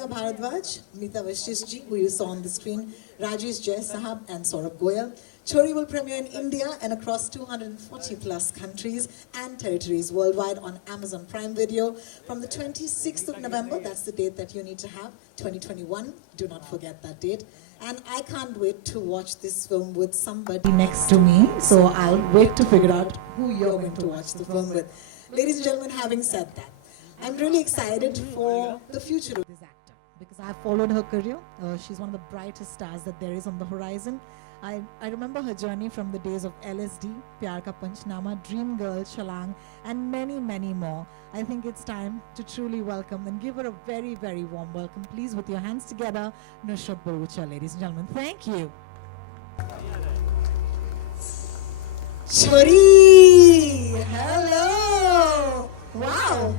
Lavanya Bharadwaj, Meeta Vashishji, who you saw on the screen, Rajesh Jai Sahab, and Saurabh Goyal. Chori will premiere in India and across 240 plus countries and territories worldwide on Amazon Prime Video from the 26th of November. That's the date that you need to have, 2021. Do not forget that date. And I can't wait to watch this film with somebody next to me. So I'll wait to figure out who you're going to watch the film with. Ladies and gentlemen, having said that, I'm really excited for the future of this actor because I've followed her career. She's one of the brightest stars that there is on the horizon. I remember her journey from the days of LSD, Pyar Ka Panchnama, Dream Girl, Shalang, and many, many more. I think it's time to truly welcome and give her a very, very warm welcome. Please, with your hands together, Nusrat Bharucha, ladies and gentlemen. Thank you. Chori! Hello! Wow!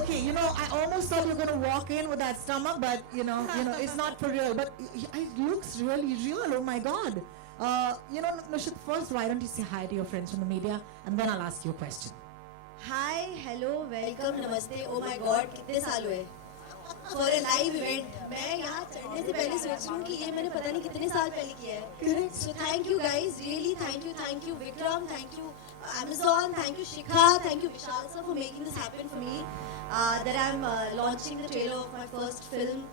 Okay, I almost thought you were going to walk in with that stomach, but it's not for real. But it looks really real. Oh my God. Nusrat, first, why don't you say hi to your friends from the media, and then I'll ask you a question. Hi, hello, welcome, namaste. Oh my God, कितने साल हुए? For a live event, मैं यहाँ चढ़ने से पहले सोच रही हूँ कि ये मैंने पता नहीं कितने साल पहले किया है. So thank you guys, really thank you Vikram, thank you Amazon, thank you Shikha, thank you Vishal sir for making this happen for me. That I'm launching the trailer of my first film,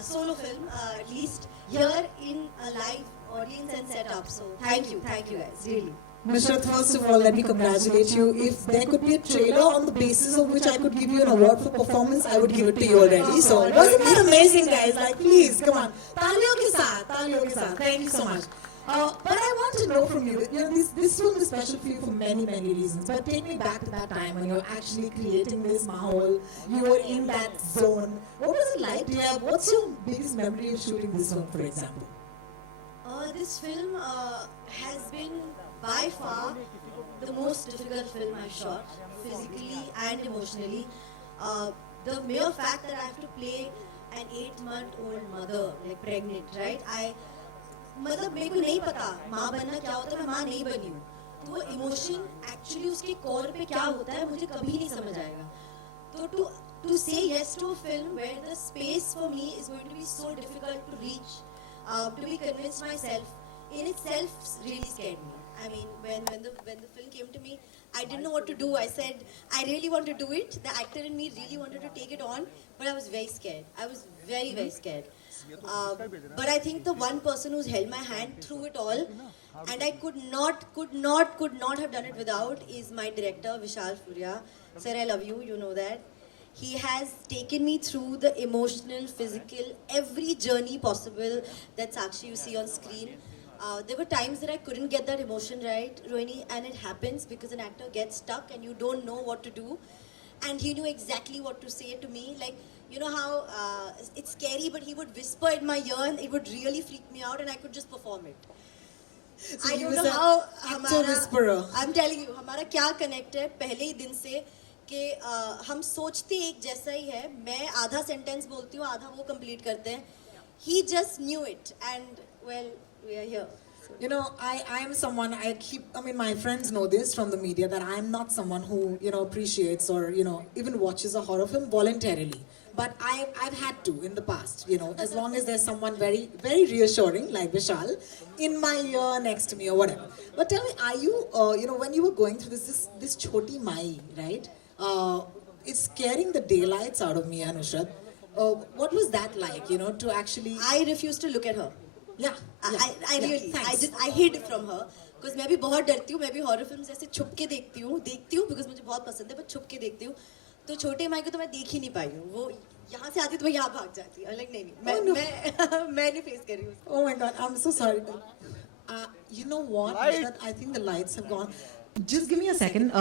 solo film, at least here in a live audience and setup. So thank you guys, really. Nusrat, first of all, let me congratulate you. If there could be a trailer on the basis of which I could give you an award for performance, I would give it to you already. So, wasn't that amazing, guys? Like, please, come on. Taaliyon ke saath. Thank you so much. But I want to know from you, this film is special for you for many, many reasons. But take me back to that time when you were actually creating this mahal. You were in that zone. What was it like? What's your biggest memory of shooting this film, for example? This film has been by far the most difficult film I've shot, physically and emotionally. The mere fact that I have to play an 8-month-old mother, like pregnant, right? मतलब मेरे को नहीं पता माँ बनना क्या होता है, मैं माँ नहीं बनी हूँ, तो वो इमोशन एक्चुअली उसके कोर पे क्या होता है मुझे कभी नहीं समझ आएगा. तो to say yes to a film where the space for me is going to be so difficult to reach, to be convinced myself, in itself really scared me. I mean, when the film came to me, I didn't know what to do. I said, I really want to do it. The actor in me really wanted to take it on, but I was very scared. I was very, very scared. But I think the one person who's held my hand through it all, and I could not have done it without, is my director, Vishal Furia. Sir, I love you, you know that. He has taken me through the emotional, physical, every journey possible that Sakshi you see on screen. There were times that I couldn't get that emotion right, Rohini, and it happens because an actor gets stuck and you don't know what to do. And he knew exactly what to say to me. Like, you know how it's scary, but he would whisper in my ear and it would really freak me out and I could just perform it. So I don't know how actor whisperer. I'm telling you, हमारा क्या connect है पहले ही दिन से कि हम सोचते एक जैसा ही है. मैं आधा sentence बोलती हूँ, आधा वो complete करते हैं. He just knew it, and well, we are here. I am someone, my friends know this from the media, that I'm not someone who, appreciates or, even watches a horror film voluntarily. But I've had to in the past, as long as there's someone very, very reassuring, like Vishal, in my ear, next to me or whatever. But tell me, are you, when you were going through this Choti Mai, right? It's scaring the daylights out of me, Nusrat. What was that like, to actually... I refused to look at her. Yeah. I really, I hid from her. Because मैं भी बहुत डरती हूँ, मैं भी horror films ऐसे छुप के देखती हूँ because मुझे बहुत पसंद है, but छुप के देखती हूँ. तो छोटे माई को तो मैं देख ही नहीं पाई हूँ. वो यहाँ से आती तो मैं यहाँ भाग जाती. Like नहीं, मैं नहीं face कर रही हूँ. Oh my God, I'm so sorry. You know what? I think the lights have gone. Just give me a second.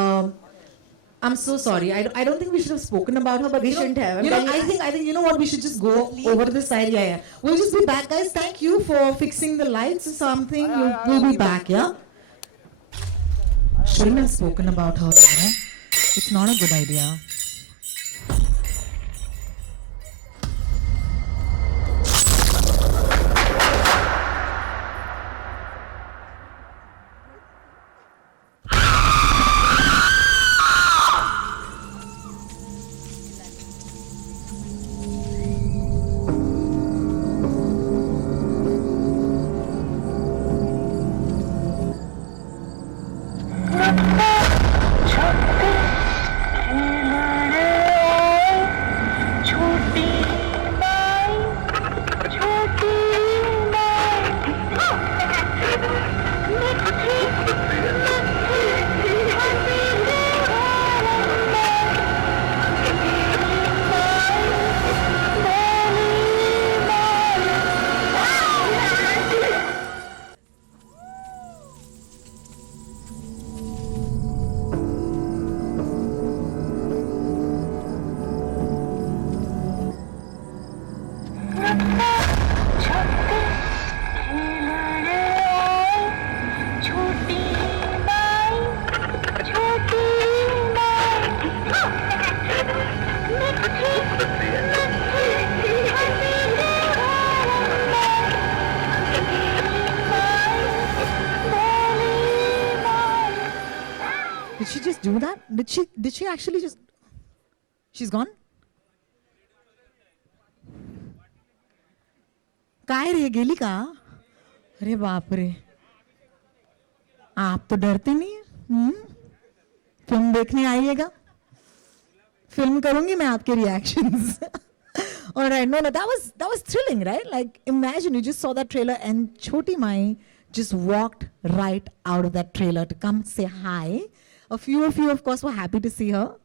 I'm so sorry. I don't think we should have spoken about her, but We shouldn't have. I think you know what? We should just go over to the side. Yeah. We'll just be back, guys. Thank you for fixing the lights or something. We'll be back. Yeah. Shouldn't have spoken about her. It's not a good idea. do that? Did she actually just... She's gone? काय रे गेली का? अरे बाप रे, आप तो डरते नहीं हैं? फिल्म देखने आइएगा, फिल्म करूंगी मैं आपके reactions. All right, no, that was thrilling, right? Like, imagine you just saw that trailer and Choti Mai just walked right out of that trailer to come say hi. A few of you, of course, were happy to see her.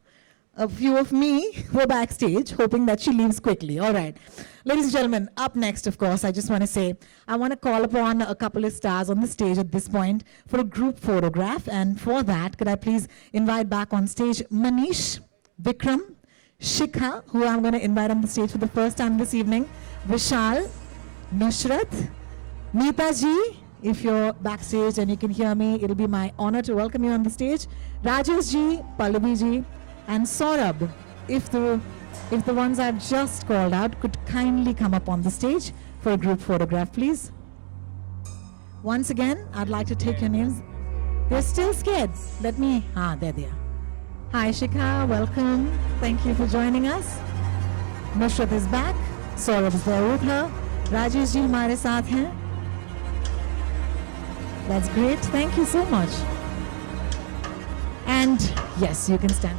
A few of me were backstage, hoping that she leaves quickly. All right. Ladies and gentlemen, up next, of course, I just want to say, I want to call upon a couple of stars on the stage at this point for a group photograph. And for that, could I please invite back on stage Manish, Vikram, Shikha, who I'm going to invite on the stage for the first time this evening, Vishal, Nushrat, Neeta ji. If you're backstage and you can hear me, it'll be my honor to welcome you on the stage. Rajesh ji, Pallavi ji, and Saurabh. If the ones I've just called out could kindly come up on the stage for a group photograph, please. Once again, I'd like to take your names. They're still scared. Let me, there they are. Hi Shikha, welcome. Thank you for joining us. Nushrat is back. Saurabh is there with her. Rajesh ji हमारे साथ हैं. That's great. Thank you so much. And yes, you can stand.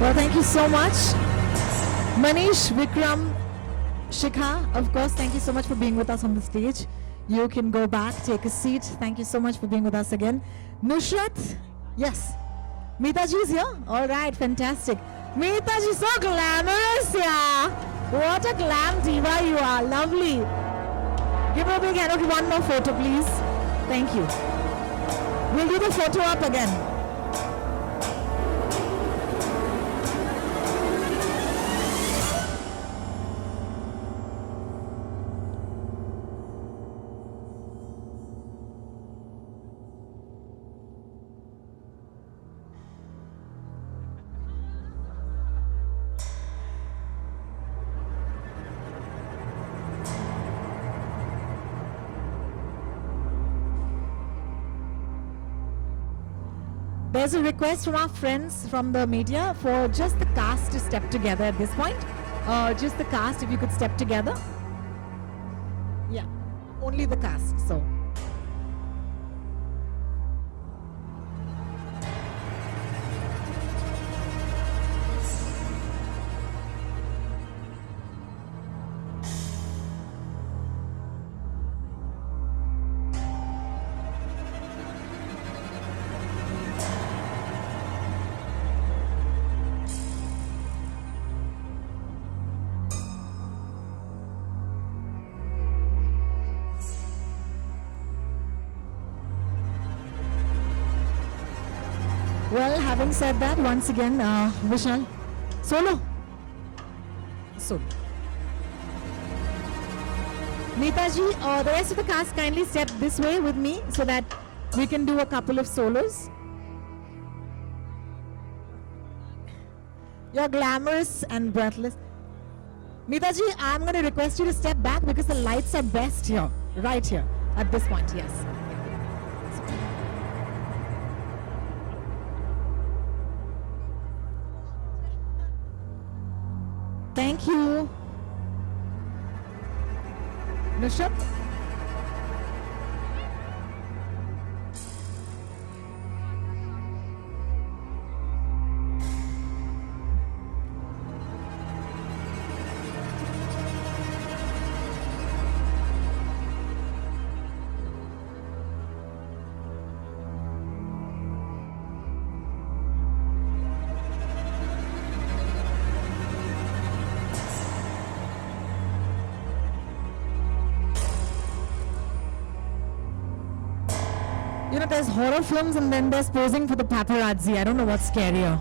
Well, thank you so much. Manish, Vikram, Shikha, of course, thank you so much for being with us on the stage. You can go back, take a seat. Thank you so much for being with us again. Nushrat, yes. Meeta ji is here? All right, fantastic. Meeta ji, so glamorous, yeah. What a glam diva you are. Lovely. Give her a big hand. Okay, one more photo, please. Thank you. We'll do the photo up again. There's a request from our friends from the media for just the cast to step together at this point. Just the cast, if you could step together. Yeah, only the cast, so. Well, having said that, once again, Vishal, solo. Solo. Neeta ji, the rest of the cast kindly step this way with me so that we can do a couple of solos. You're glamorous and breathless. Neeta ji, I'm going to request you to step back because the lights are best here, right here, at this point, yes. Thank you. Nushat? You know, there's horror films and then there's posing for the paparazzi. I don't know what's scarier.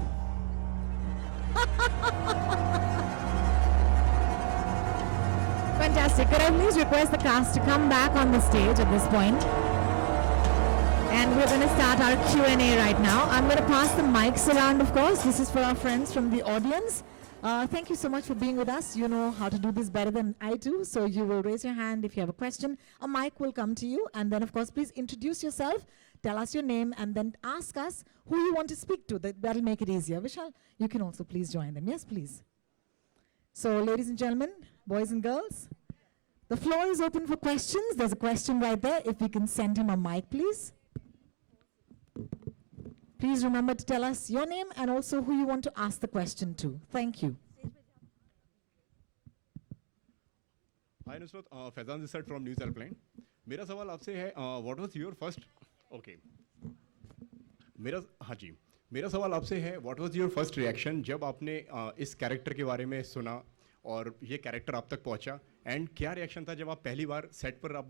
Fantastic. Could I please request the cast to come back on the stage at this point? And we're going to start our Q&A right now. I'm going to pass the mics around, of course. This is for our friends from the audience. Thank you so much for being with us. You know how to do this better than I do. So you will raise your hand if you have a question. A mic will come to you. And then, of course, please introduce yourself. Tell us your name and then ask us who you want to speak to. That'll make it easier. Vishal, you can also please join them. Yes, please. So, ladies and gentlemen, boys and girls, the floor is open for questions. There's a question right there. If we can send him a mic, please. Please remember to tell us your name and also who you want to ask the question to. Thank you. Hi Nusrat, Faizan this side from News Airplane. मेरा सवाल आपसे है, what was your first? Okay. मेरा सवाल आपसे है, what was your first reaction जब आपने इस कैरेक्टर के बारे में सुना और ये कैरेक्टर आप तक पहुंचा, एंड क्या रिएक्शन था जब आप पहली बार सेट पर आप